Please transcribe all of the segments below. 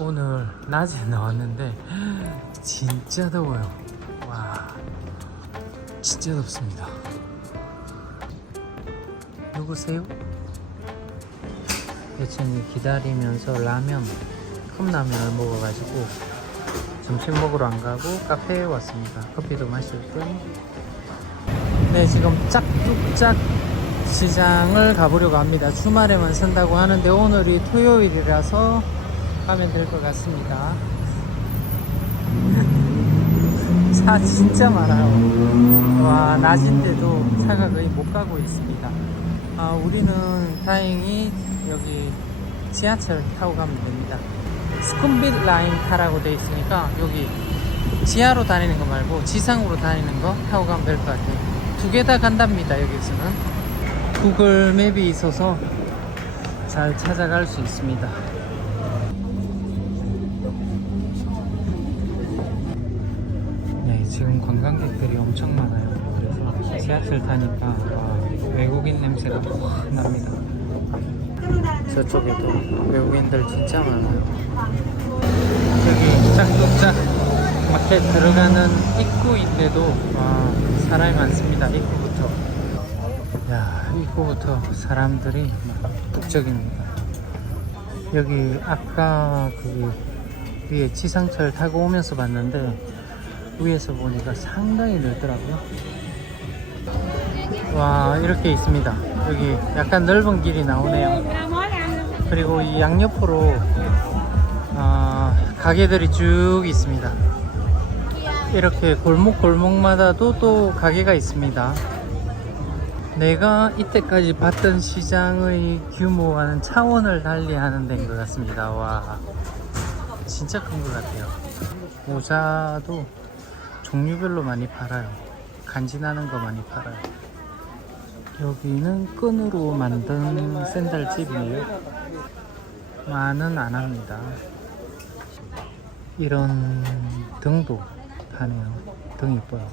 오늘 낮에 나왔는데 진짜 더워요. 와, 진짜 덥습니다. 누구세요? 여친이 기다리면서 라면, 컵라면을 먹어가지고 점심 먹으러 안 가고 카페에 왔습니다. 커피도 마실 겸. 네, 지금 짝뚝짝 시장을 가보려고 합니다. 주말에만 쓴다고 하는데 오늘이 토요일이라서 가면 될 것 같습니다. 차 진짜 많아요. 와, 낮인데도 차가 거의 못 가고 있습니다. 아, 우리는 다행히 여기 지하철 타고 가면 됩니다. 스쿰빗 라인 타라고 돼 있으니까 여기 지하로 다니는 거 말고 지상으로 다니는 거 타고 가면 될 것 같아요. 두 개 다 간답니다, 여기서는. 구글 맵이 있어서 잘 찾아갈 수 있습니다. 관광객들이 엄청 많아요. 그래서 지하철 타니까 와, 외국인 냄새가 확 납니다. 저쪽에도 외국인들 진짜 많아요. 여기 짝뚝짝 마켓 들어가는 입구인데도 와, 사람이 많습니다. 입구부터. 야, 입구부터 사람들이 막 북적입니다. 여기 아까 그 위에 지상철 타고 오면서 봤는데 위에서 보니까 상당히 넓더라고요. 와, 이렇게 있습니다. 여기 약간 넓은 길이 나오네요. 그리고 이 양옆으로 아, 가게들이 쭉 있습니다. 이렇게 골목 골목마다도 또 가게가 있습니다. 내가 이때까지 봤던 시장의 규모와는 차원을 달리 하는 데인 것 같습니다. 와, 진짜 큰 것 같아요. 모자도 종류별로 많이 팔아요. 간지나는 거 많이 팔아요. 여기는 끈으로 만든 샌들집이에요. 많은 안 합니다. 이런 등도 파네요. 등 이뻐요.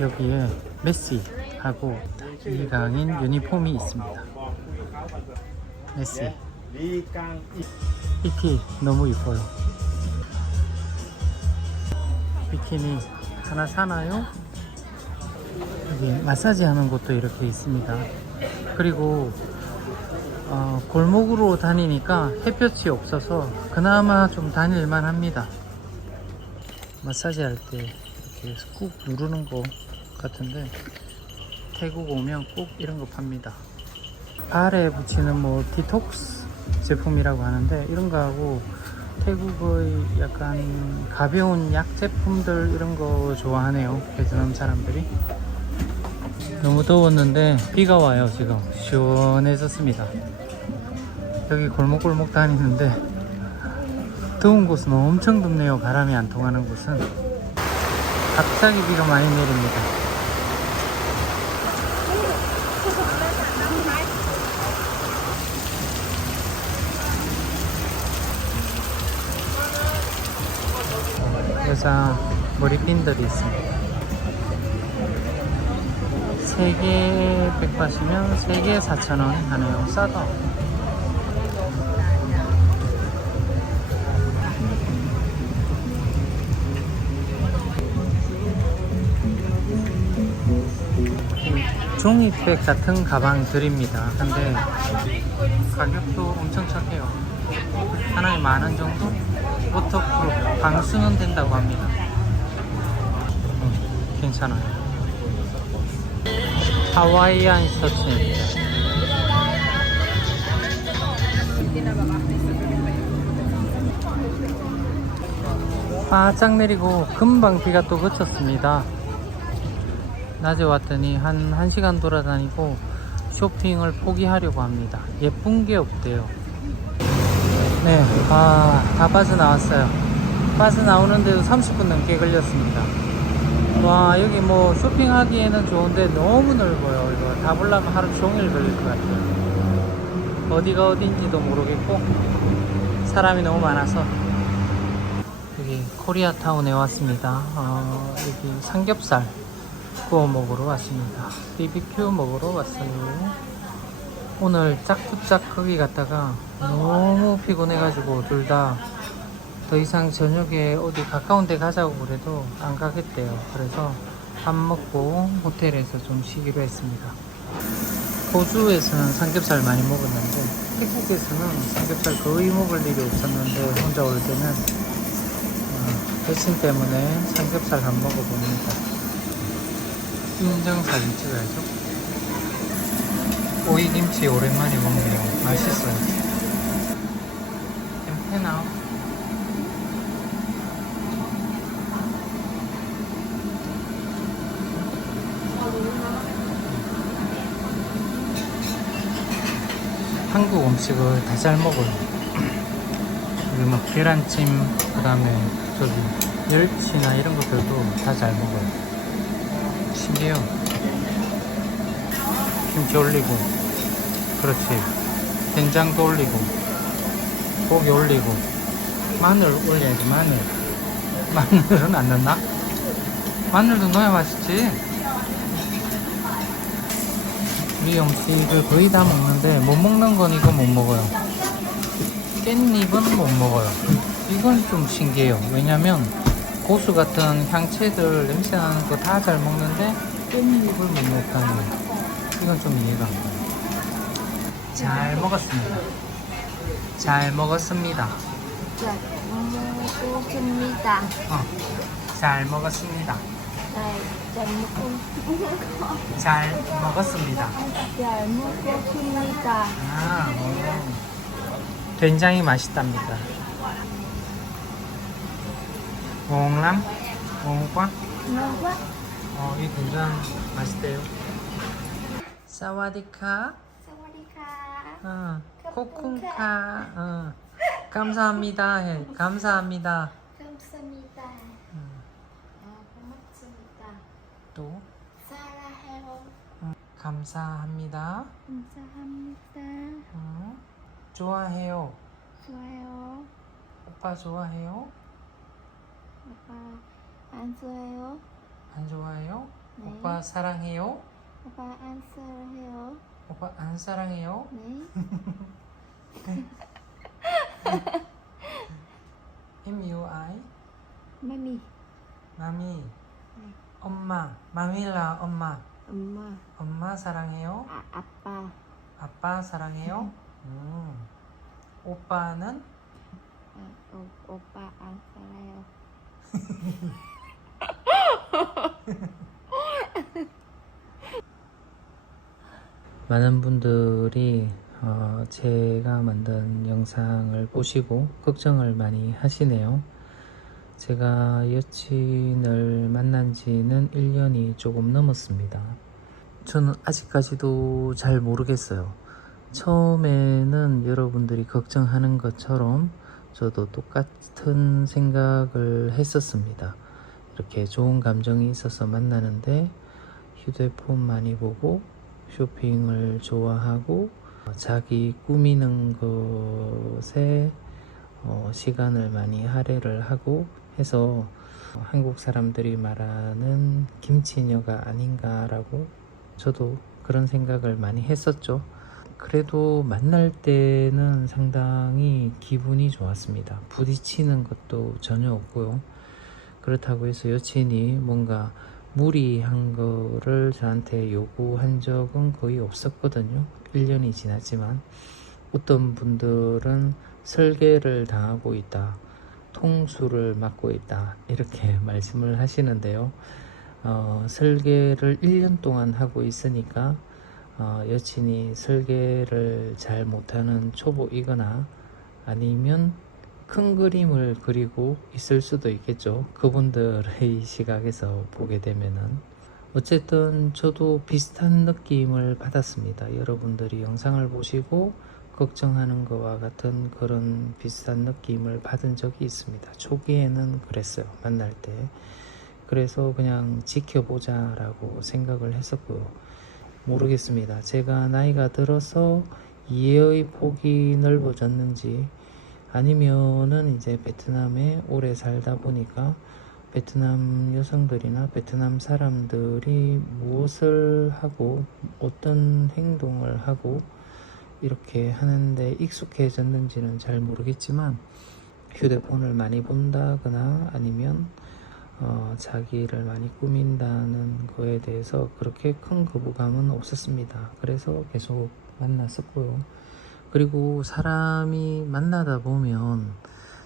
여기에 메시하고 이강인 유니폼이 있습니다. 메시. 이티 너무 이뻐요. 비키니 하나 사나요? 여기 마사지 하는 곳도 이렇게 있습니다. 그리고 어, 골목으로 다니니까 햇볕이 없어서 그나마 좀 다닐만 합니다. 마사지 할 때 이렇게 꾹 누르는 거 같은데 태국 오면 꼭 이런 거 팝니다. 발에 붙이는 뭐 디톡스 제품이라고 하는데 이런 거하고 태국의 약간 가벼운 약 제품들 이런 거 좋아하네요. 베트남 사람들이. 너무 더웠는데 비가 와요 지금 시원해졌습니다. 여기 골목골목 다니는데 더운 곳은 엄청 덥네요. 바람이 안 통하는 곳은 갑자기 비가 많이 내립니다. 여자 머리핀들이 있습니다. 3개 100바시면 3개 4,000원 하네요. 싸다. 종이백 같은 가방들입니다. 근데 가격도 엄청 착해요. 하나에 만 원 정도? 워터프루프 방수는 된다고 합니다. 음, 괜찮아요. 하와이안 셔츠입니다. 바짝 내리고 금방 비가 또 그쳤습니다. 낮에 왔더니 한 1시간 돌아다니고 쇼핑을 포기하려고 합니다. 예쁜 게 없대요. 네, 아, 다 빠져나왔어요. 빠져나오는데도 30분 넘게 걸렸습니다. 와, 여기 뭐 쇼핑하기에는 좋은데 너무 넓어요. 이거 다 보려면 하루 종일 걸릴 것 같아요. 어디가 어딘지도 모르겠고, 사람이 너무 많아서. 여기 코리아타운에 왔습니다. 어, 여기 삼겹살 구워 먹으러 왔습니다. BBQ 먹으러 왔어요. 오늘 짝두짝 거기 갔다가 너무 피곤해가지고 둘 다 더 이상 저녁에 어디 가까운 데 가자고 그래도 안 가겠대요. 그래서 밥 먹고 호텔에서 좀 쉬기로 했습니다. 호주에서는 삼겹살 많이 먹었는데 태국에서는 삼겹살 거의 먹을 일이 없었는데 혼자 올 때는 어, 여친 때문에 삼겹살 한 먹어봅니다. 인증사진 찍어야죠. 오이김치 오랜만에 먹네요. 맛있어요. 괜찮아. 한국 음식을 다 잘 먹어요. 여기 막 계란찜, 그 다음에 저기 멸치나 이런 것들도 다 잘 먹어요. 신기해요. 김치 올리고, 그렇지. 된장도 올리고, 고기 올리고, 마늘 올려야지, 마늘. 마늘은 안 넣나? 마늘도 넣어야 맛있지. 우리 음식을 거의 다 먹는데 못 먹는 건 이거 못 먹어요. 깻잎은 못 먹어요. 이건 좀 신기해요. 왜냐면 고수 같은 향채들 냄새 나는 거 다 잘 먹는데 깻잎을 못 먹다니 이건 좀 이해가 안 가요. 잘 먹었습니다. 잘 먹었습니다. 잘 먹었습니다. 어, 잘 먹었습니다. 네, 잘 먹었습니다. 잘 먹었습니다. 잘 먹었습니다. 아, 어. 된장이 맛있답니다. 옹람? 옹과? 먹어? 어, 이 된장 맛있대요. 사와디카? 어, 코쿤카. 어. 감사합니다. 해. 감사합니다. 감사합니다. 음, 아, 고맙습니다. 또 사랑해요. 감사합니다. 감사합니다. 어. 좋아해요. 좋아요. 오빠 좋아해요? 오빠 안 좋아요? 안 좋아해요? 네. 오빠 사랑해요? 오빠 안 사랑해요? 오빠 안 사랑해요? 네. M-U-I 마미. 마미 네. 엄마 마밀라 엄마 엄마. 엄마 사랑해요? 아, 아빠. 아빠 사랑해요? 음. 오빠는 아, 오, 오빠 안 살아요. 많은 분들이 어, 제가 만든 영상을 보시고 걱정을 많이 하시네요. 제가 여친을 만난 지는 1년이 조금 넘었습니다. 저는 아직까지도 잘 모르겠어요. 처음에는 여러분들이 걱정하는 것처럼 저도 똑같은 생각을 했었습니다. 이렇게 좋은 감정이 있어서 만나는데 휴대폰 많이 보고 쇼핑을 좋아하고 자기 꾸미는 것에 어, 시간을 많이 할애를 하고 해서 한국 사람들이 말하는 김치녀가 아닌가라고 저도 그런 생각을 많이 했었죠. 그래도 만날 때는 상당히 기분이 좋았습니다. 부딪히는 것도 전혀 없고요. 그렇다고 해서 여친이 뭔가 무리한 거를 저한테 요구한 적은 거의 없었거든요. 1년이 지났지만 어떤 분들은 설계를 당하고 있다. 통수를 맡고 있다. 이렇게 말씀을 하시는데요. 어, 설계를 1년 동안 하고 있으니까 어, 여친이 설계를 잘 못하는 초보이거나 아니면 큰 그림을 그리고 있을 수도 있겠죠. 그분들의 시각에서 보게 되면은. 어쨌든 저도 비슷한 느낌을 받았습니다. 여러분들이 영상을 보시고 걱정하는 것과 같은 그런 비슷한 느낌을 받은 적이 있습니다. 초기에는 그랬어요. 만날 때. 그래서 그냥 지켜보자 라고 생각을 했었고요. 모르겠습니다. 제가 나이가 들어서 이해의 폭이 넓어졌는지 아니면은 이제 베트남에 오래 살다 보니까 베트남 여성들이나 베트남 사람들이 무엇을 하고 어떤 행동을 하고 이렇게 하는데 익숙해졌는지는 잘 모르겠지만 휴대폰을 많이 본다거나 아니면 어, 자기를 많이 꾸민다는 거에 대해서 그렇게 큰 거부감은 없었습니다. 그래서 계속 만났었고요. 그리고 사람이 만나다 보면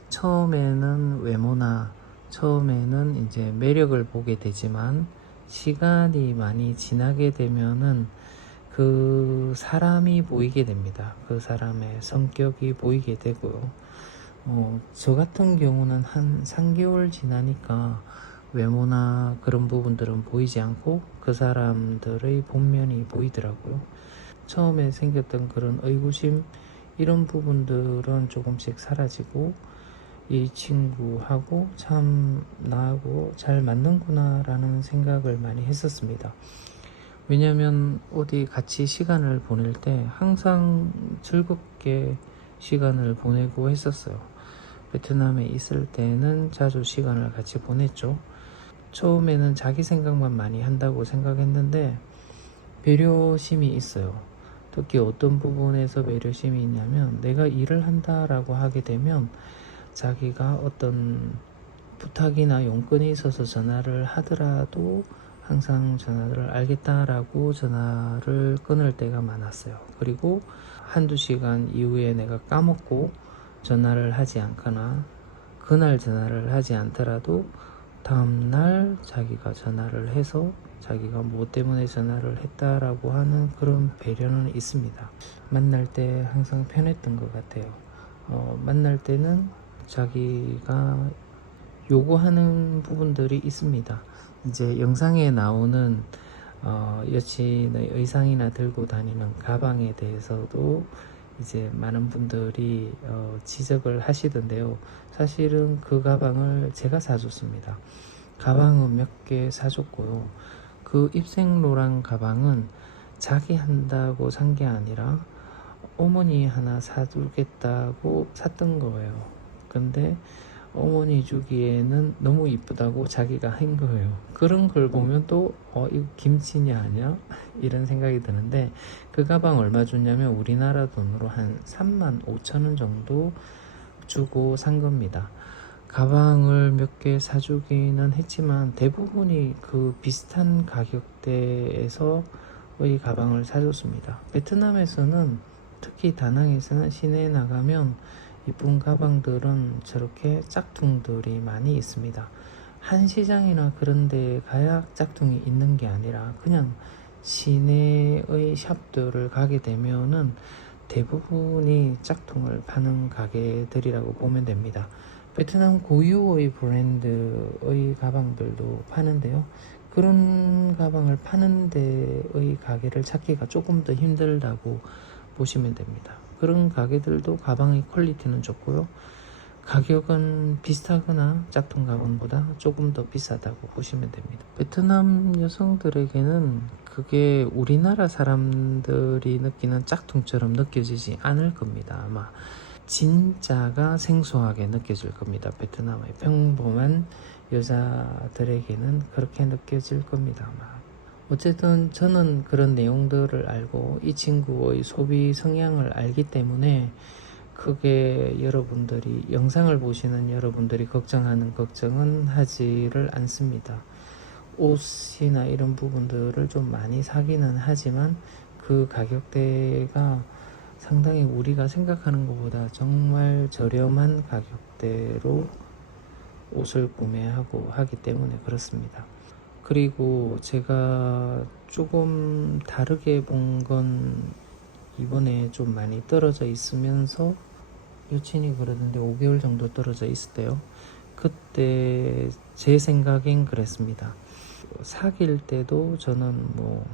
처음에는 외모나 처음에는 이제 매력을 보게 되지만 시간이 많이 지나게 되면은 그 사람이 보이게 됩니다. 그 사람의 성격이 보이게 되고요. 어, 저 같은 경우는 한 3개월 지나니까 외모나 그런 부분들은 보이지 않고 그 사람들의 본면이 보이더라고요. 처음에 생겼던 그런 의구심 이런 부분들은 조금씩 사라지고 이 친구하고 참 나하고 잘 맞는구나 라는 생각을 많이 했었습니다. 왜냐면 어디 같이 시간을 보낼 때 항상 즐겁게 시간을 보내고 했었어요. 베트남에 있을 때는 자주 시간을 같이 보냈죠. 처음에는 자기 생각만 많이 한다고 생각했는데 배려심이 있어요. 특히 어떤 부분에서 배려심이 있냐면 내가 일을 한다라고 하게 되면 자기가 어떤 부탁이나 용건이 있어서 전화를 하더라도 항상 전화를 알겠다라고 전화를 끊을 때가 많았어요. 그리고 한두 시간 이후에 내가 까먹고 전화를 하지 않거나 그날 전화를 하지 않더라도 다음날 자기가 전화를 해서 자기가 뭐 때문에 전화를 했다라고 하는 그런 배려는 있습니다. 만날 때 항상 편했던 것 같아요. 어, 만날 때는 자기가 요구하는 부분들이 있습니다. 이제 영상에 나오는 어, 여친의 의상이나 들고 다니는 가방에 대해서도 이제 많은 분들이 어, 지적을 하시던데요. 사실은 그 가방을 제가 사줬습니다. 가방은 몇 개 사줬고요. 그 입생로랑 가방은 자기 한다고 산 게 아니라 어머니 하나 사주겠다고 샀던 거예요. 근데 어머니 주기에는 너무 이쁘다고 자기가 한 거예요. 그런 걸 보면 또, 어, 이거 김치냐 아니야? 이런 생각이 드는데, 그 가방 얼마 줬냐면 우리나라 돈으로 한 3만 5천 원 정도 주고 산 겁니다. 가방을 몇 개 사주기는 했지만 대부분이 그 비슷한 가격대에서의 가방을 사줬습니다. 베트남에서는 특히 다낭에서는 시내에 나가면 이쁜 가방들은 저렇게 짝퉁들이 많이 있습니다. 한 시장이나 그런 데 가야 짝퉁이 있는 게 아니라 그냥 시내의 샵들을 가게 되면은 대부분이 짝퉁을 파는 가게들이라고 보면 됩니다. 베트남 고유의 브랜드의 가방들도 파는데요. 그런 가방을 파는 데의 가게를 찾기가 조금 더 힘들다고 보시면 됩니다. 그런 가게들도 가방의 퀄리티는 좋고요. 가격은 비슷하거나 짝퉁 가방보다 조금 더 비싸다고 보시면 됩니다. 베트남 여성들에게는 그게 우리나라 사람들이 느끼는 짝퉁처럼 느껴지지 않을 겁니다. 아마 진짜가 생소하게 느껴질 겁니다. 베트남의 평범한 여자들에게는 그렇게 느껴질 겁니다. 아마. 어쨌든 저는 그런 내용들을 알고 이 친구의 소비 성향을 알기 때문에 크게 여러분들이 영상을 보시는 여러분들이 걱정하는 걱정은 하지를 않습니다. 옷이나 이런 부분들을 좀 많이 사기는 하지만 그 가격대가 상당히 우리가 생각하는 것보다 정말 저렴한 가격대로 옷을 구매하고 하기 때문에 그렇습니다. 그리고 제가 조금 다르게 본 건 이번에 좀 많이 떨어져 있으면서 여친이 그러던데 5개월 정도 떨어져 있을 때요. 그때 제 생각엔 그랬습니다. 사귈 때도 저는 뭐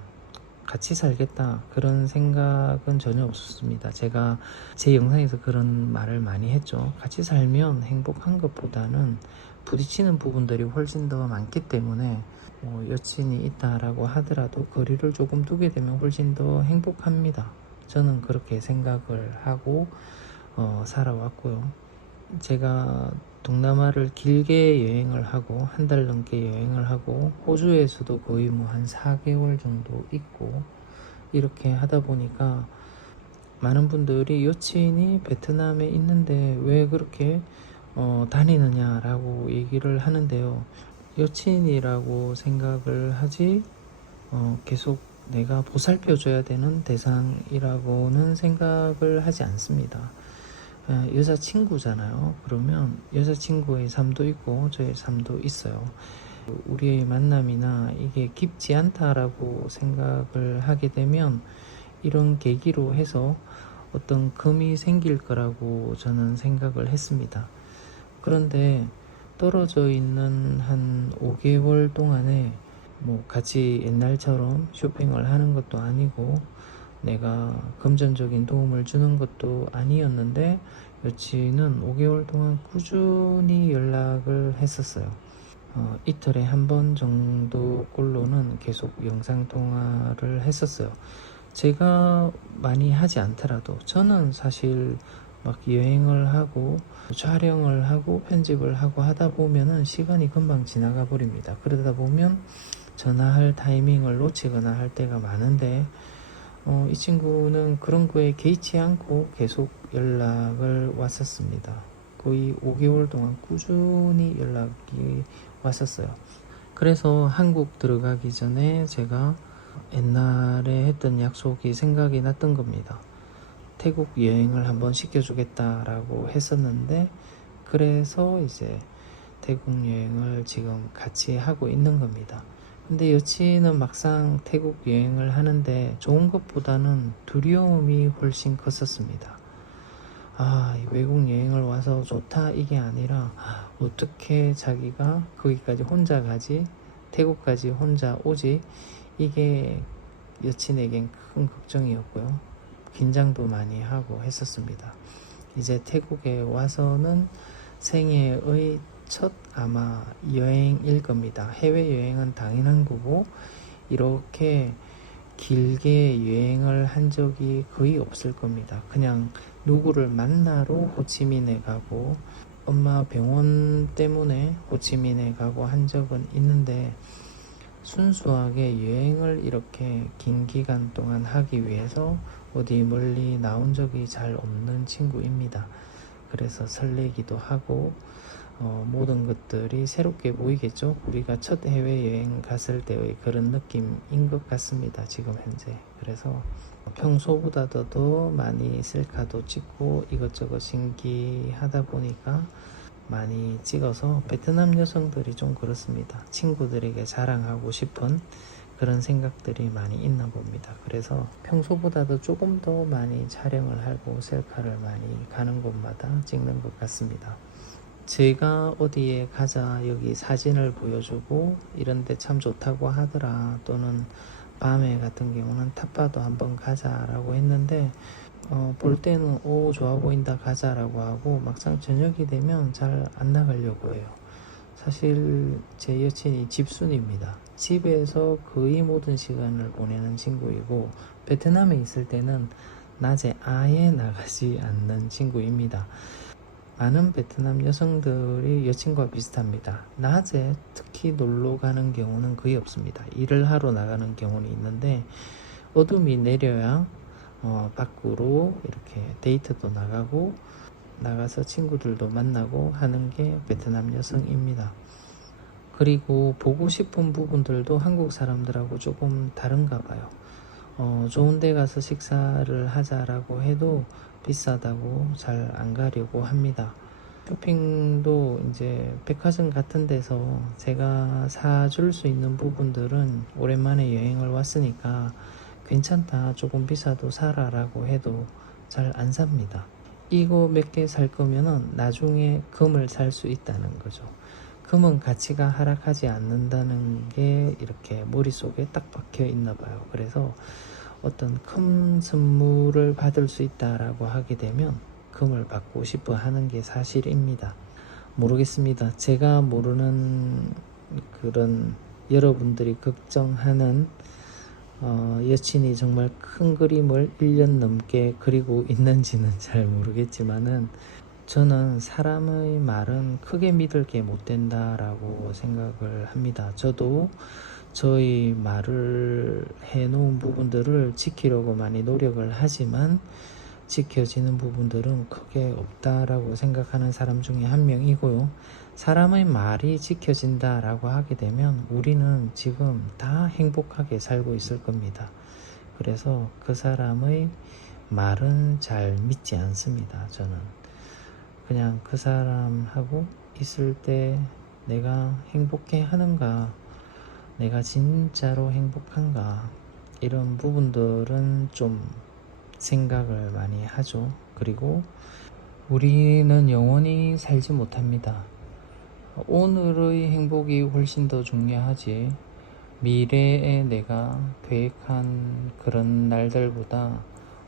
같이 살겠다 그런 생각은 전혀 없었습니다. 제가 제 영상에서 그런 말을 많이 했죠. 같이 살면 행복한 것보다는 부딪히는 부분들이 훨씬 더 많기 때문에 뭐 여친이 있다라고 하더라도 거리를 조금 두게 되면 훨씬 더 행복합니다. 저는 그렇게 생각을 하고 어, 살아왔고요. 제가 동남아를 길게 여행을 하고 한 달 넘게 여행을 하고 호주에서도 거의 뭐 한 4개월 정도 있고 이렇게 하다 보니까 많은 분들이 여친이 베트남에 있는데 왜 그렇게 어, 다니느냐라고 얘기를 하는데요. 여친이라고 생각을 하지 어, 계속 내가 보살펴줘야 되는 대상이라고는 생각을 하지 않습니다. 어, 여자친구잖아요. 그러면 여자친구의 삶도 있고 저의 삶도 있어요. 우리의 만남이나 이게 깊지 않다라고 생각을 하게 되면 이런 계기로 해서 어떤 금이 생길 거라고 저는 생각을 했습니다. 그런데 떨어져 있는 한 5개월 동안에 뭐 같이 옛날처럼 쇼핑을 하는 것도 아니고 내가 금전적인 도움을 주는 것도 아니었는데 여친은 5개월 동안 꾸준히 연락을 했었어요. 어, 이틀에 한 번 정도 꼴로는 계속 영상 통화를 했었어요. 제가 많이 하지 않더라도 저는 사실 막 여행을 하고 촬영을 하고 편집을 하고 하다 보면은 시간이 금방 지나가 버립니다. 그러다 보면 전화할 타이밍을 놓치거나 할 때가 많은데 어, 이 친구는 그런 거에 개의치 않고 계속 연락을 왔었습니다. 거의 5개월 동안 꾸준히 연락이 왔었어요. 그래서 한국 들어가기 전에 제가 옛날에 했던 약속이 생각이 났던 겁니다. 태국 여행을 한번 시켜주겠다라고 했었는데, 그래서 이제 태국 여행을 지금 같이 하고 있는 겁니다. 근데 여친은 막상 태국 여행을 하는데 좋은 것보다는 두려움이 훨씬 컸었습니다. 아, 이 외국 여행을 와서 좋다 이게 아니라 어떻게 자기가 거기까지 혼자 가지 태국까지 혼자 오지 이게 여친에겐 큰 걱정이었고요. 긴장도 많이 하고 했었습니다. 이제 태국에 와서는 생애의 첫 아마 여행일 겁니다. 해외여행은 당연한 거고 이렇게 길게 여행을 한 적이 거의 없을 겁니다. 그냥 누구를 만나러 호치민에 가고 엄마 병원 때문에 호치민에 가고 한 적은 있는데 순수하게 여행을 이렇게 긴 기간 동안 하기 위해서 어디 멀리 나온 적이 잘 없는 친구입니다. 그래서 설레기도 하고 어, 모든 것들이 새롭게 보이겠죠. 우리가 첫 해외여행 갔을 때의 그런 느낌인 것 같습니다. 지금 현재. 그래서 평소보다도 더 많이 셀카도 찍고 이것저것 신기하다 보니까 많이 찍어서 베트남 여성들이 좀 그렇습니다. 친구들에게 자랑하고 싶은 그런 생각들이 많이 있나 봅니다. 그래서 평소보다도 조금 더 많이 촬영을 하고 셀카를 많이 가는 곳마다 찍는 것 같습니다. 제가 어디에 가자 여기 사진을 보여주고 이런데 참 좋다고 하더라 또는 밤에 같은 경우는 탑바도 한번 가자라고 했는데 어, 볼 때는 오 좋아 보인다 가자라고 하고 막상 저녁이 되면 잘 안 나가려고 해요. 사실 제 여친이 집순입니다. 집에서 거의 모든 시간을 보내는 친구이고 베트남에 있을 때는 낮에 아예 나가지 않는 친구입니다. 많은 베트남 여성들이 여친과 비슷합니다. 낮에 특히 놀러 가는 경우는 거의 없습니다. 일을 하러 나가는 경우는 있는데 어둠이 내려야 어, 밖으로 이렇게 데이트도 나가고 나가서 친구들도 만나고 하는 게 베트남 여성입니다. 그리고 보고 싶은 부분들도 한국 사람들하고 조금 다른가 봐요. 어, 좋은 데 가서 식사를 하자라고 해도 비싸다고 잘 안 가려고 합니다. 쇼핑도 이제 백화점 같은 데서 제가 사줄 수 있는 부분들은 오랜만에 여행을 왔으니까 괜찮다 조금 비싸도 사라 라고 해도 잘 안 삽니다. 이거 몇 개 살 거면은 나중에 금을 살 수 있다는 거죠. 금은 가치가 하락하지 않는다는 게 이렇게 머릿속에 딱 박혀 있나 봐요. 그래서 어떤 큰 선물을 받을 수 있다라고 하게 되면 금을 받고 싶어 하는 게 사실입니다. 모르겠습니다. 제가 모르는 그런 여러분들이 걱정하는 어, 여친이 정말 큰 그림을 1년 넘게 그리고 있는지는 잘 모르겠지만은 저는 사람의 말은 크게 믿을 게 못 된다라고 생각을 합니다. 저도 저희 말을 해놓은 부분들을 지키려고 많이 노력을 하지만 지켜지는 부분들은 크게 없다라고 생각하는 사람 중에 한 명이고요. 사람의 말이 지켜진다라고 하게 되면 우리는 지금 다 행복하게 살고 있을 겁니다. 그래서 그 사람의 말은 잘 믿지 않습니다. 저는 그냥 그 사람하고 있을 때 내가 행복해 하는가, 내가 진짜로 행복한가, 이런 부분들은 좀 생각을 많이 하죠. 그리고 우리는 영원히 살지 못합니다. 오늘의 행복이 훨씬 더 중요하지. 미래에 내가 계획한 그런 날들보다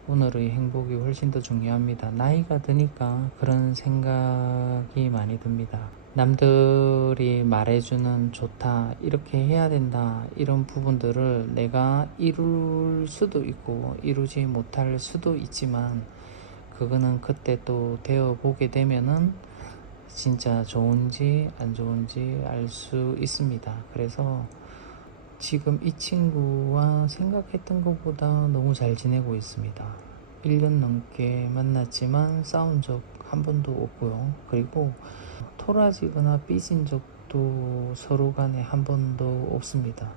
오늘의 행복이 훨씬 더 중요합니다. 나이가 드니까 그런 생각이 많이 듭니다. 남들이 말해주는 좋다, 이렇게 해야 된다, 이런 부분들을 내가 이룰 수도 있고 이루지 못할 수도 있지만 그거는 그때 또 되어 보게 되면은 진짜 좋은지 안 좋은지 알 수 있습니다. 그래서 지금 이 친구와 생각했던 것보다 너무 잘 지내고 있습니다. 1년 넘게 만났지만 싸운 적 한 번도 없고요. 그리고 토라지거나 삐진 적도 서로 간에 한 번도 없습니다.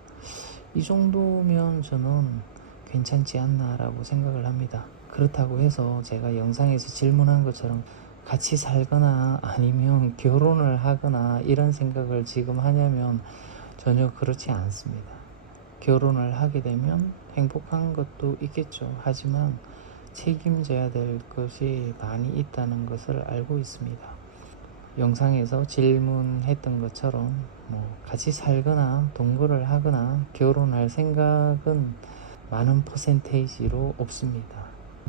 이 정도면 저는 괜찮지 않나라고 생각을 합니다. 그렇다고 해서 제가 영상에서 질문한 것처럼 같이 살거나 아니면 결혼을 하거나 이런 생각을 지금 하냐면 전혀 그렇지 않습니다. 결혼을 하게 되면 행복한 것도 있겠죠. 하지만 책임져야 될 것이 많이 있다는 것을 알고 있습니다. 영상에서 질문했던 것처럼 뭐 같이 살거나 동거를 하거나 결혼할 생각은 많은 퍼센테이지로 없습니다.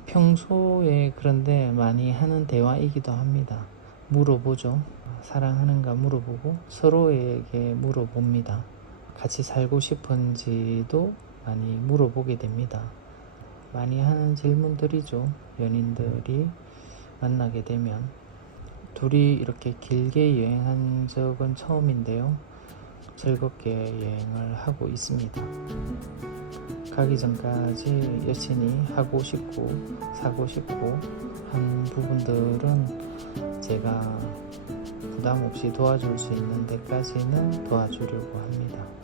평소에 그런데 많이 하는 대화이기도 합니다. 물어보죠. 사랑하는가 물어보고 서로에게 물어봅니다. 같이 살고 싶은지도 많이 물어보게 됩니다. 많이 하는 질문들이죠. 연인들이 만나게 되면 둘이 이렇게 길게 여행한 적은 처음인데요. 즐겁게 여행을 하고 있습니다. 가기 전까지 여친이 하고 싶고 사고 싶고 한 부분들은 제가 부담 없이 도와줄 수 있는 데까지는 도와주려고 합니다.